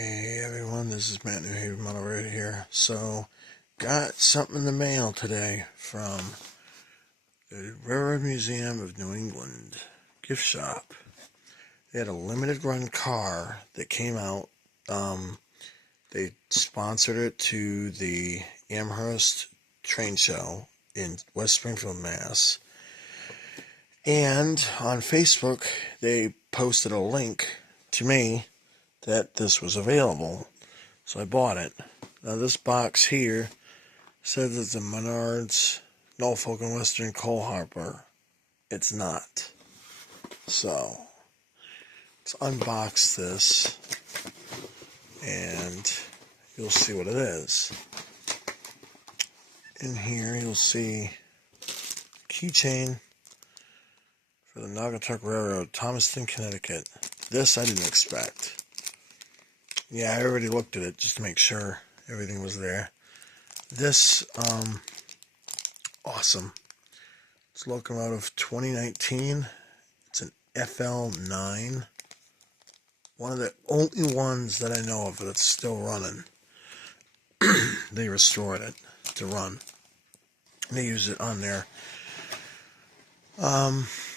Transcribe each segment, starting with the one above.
Hey everyone, this is Matt New Haven Model right here. So, got something in the mail today from the Railroad Museum of New England gift shop. They had a limited run car that came out. They sponsored it to the Amherst train show in West Springfield, Mass. And on Facebook, they posted a link to me that this was available. So I bought it. Now this box here says it's a Menards Norfolk and Western coal hopper. It's not. So let's unbox this and you'll see what it is. In here you'll see a keychain for the Naugatuck Railroad, Thomaston, Connecticut. This I didn't expect. Yeah, I already looked at it just to make sure everything was there. This, awesome. It's locomotive 2019. It's an FL9. One of the only ones that I know of that's still running. They restored it to run. They use it on their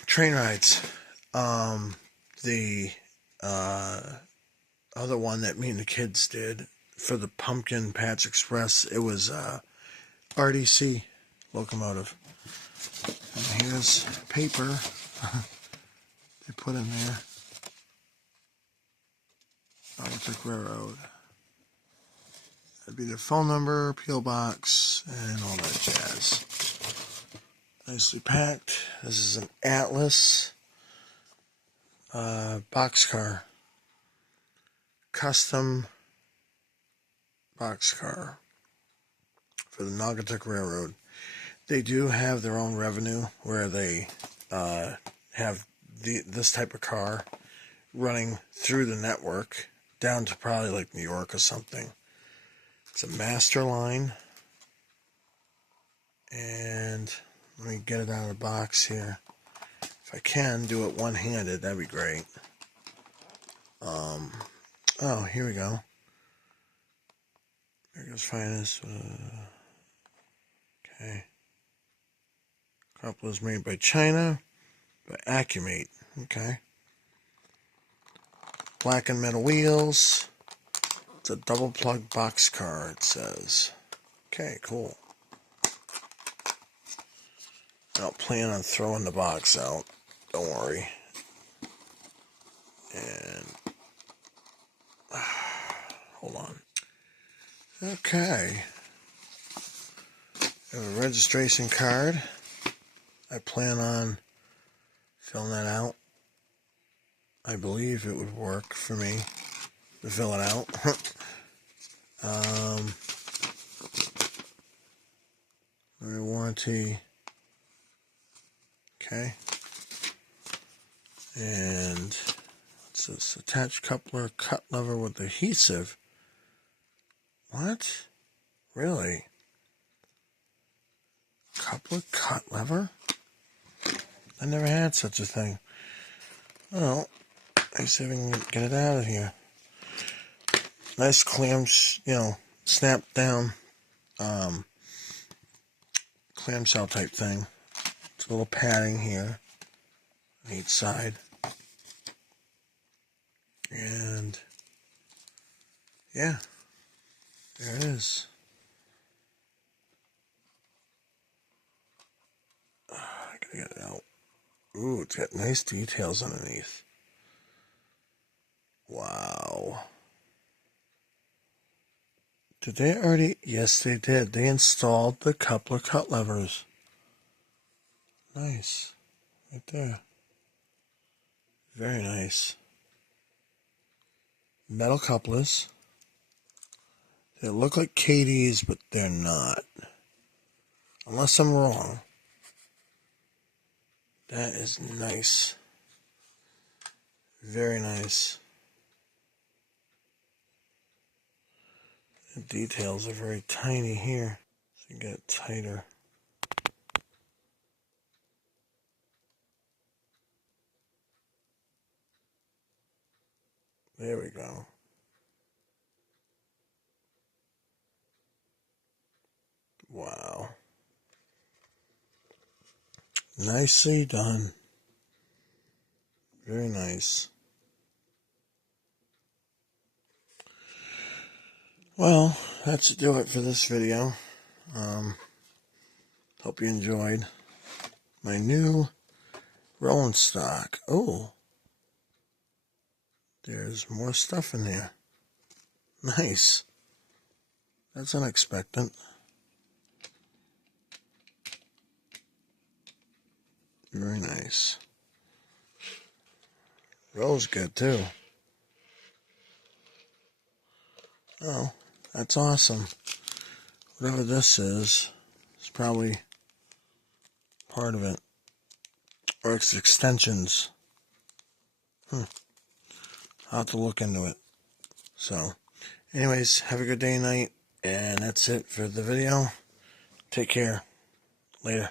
train rides. The other one that me and the kids did for the Pumpkin Patch Express, it was RDC locomotive. And here's paper they put in there. Electric Railroad. That'd be their phone number, P.O. box, and all that jazz. Nicely packed. This is an Atlas boxcar. Custom boxcar for the Naugatuck Railroad. They do have their own revenue where they have this type of car running through the network down to probably like New York or something. It's a master line. And let me get it out of the box here. If I can do it one-handed, that'd be great. Oh, here we go. There goes finest. Okay. Couple is made by China, by Accumate. Okay. Black and metal wheels. It's a double plug boxcar, it says. Okay, cool. I don't plan on throwing the box out. Don't worry. And hold on. Okay. I have a registration card. I plan on filling that out. I believe it would work for me to fill it out. Warranty. Okay. And it's this attached coupler cut lever with adhesive. What? Really? Coupler cut lever? I never had such a thing. Well, let's see if I can get it out of here. Nice clams, snap down clamshell type thing. It's a little padding here on each side. And yeah, there it is. I gotta get it out. Ooh, it's got nice details underneath. Wow. Did they already? Yes, they did. They installed the coupler cut levers. Nice. Right there. Very nice. Metal couplers. They look like KDs, but they're not. Unless I'm wrong. That is nice. Very nice. The details are very tiny here. So you get it tighter. There we go. Wow. Nicely done. Very nice. Well, that's do it for this video. Hope you enjoyed my new rolling stock. Oh, there's more stuff in here. Nice. That's unexpected. Very nice. Rolls good too. Oh, that's awesome. Whatever this is, it's probably part of it. Or it's extensions. I'll have to look into it. So, anyways, have a good day and night. And that's it for the video. Take care. Later.